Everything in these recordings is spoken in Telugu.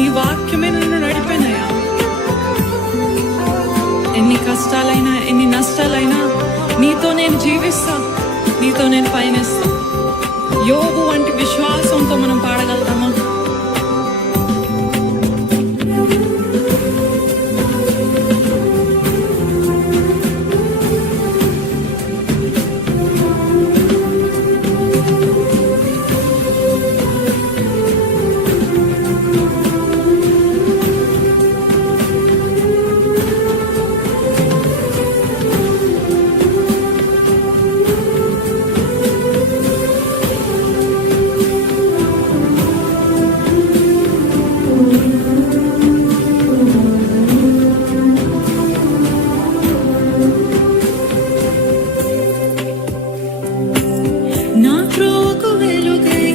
నీ వాక్యమే నన్ను నడిపానయ్యా. ఎన్ని కష్టాలైనా ఎన్ని నష్టాలైనా నీతో నేను జీవిస్తా, నీతో నేను పయనిస్తా. యోబు వంటి విశ్వాసంతో మనం పాడగలుగుతామా? నా త్రోవకు వెలుగై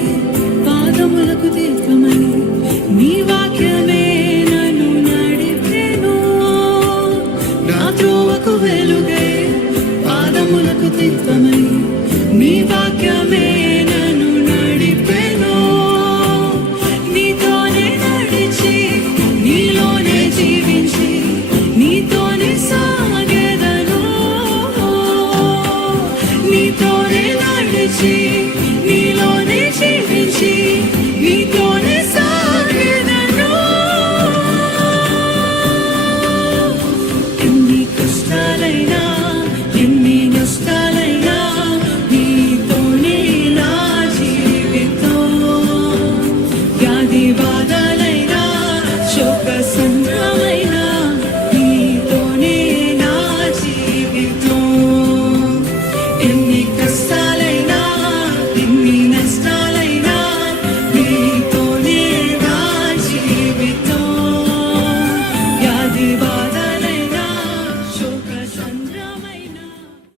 పాదములకు దీపమై నీ వాక్యమే నన్ను నడిపెను. నా త్రోవకు వెలుగై పాదములకు దీపమై నీ వాక్యమే నన్ను నడిపెను. నీతోనే నడిచి నీలోనే జీవించి నీతోనే సాగెదను. నీతోనే నడిచి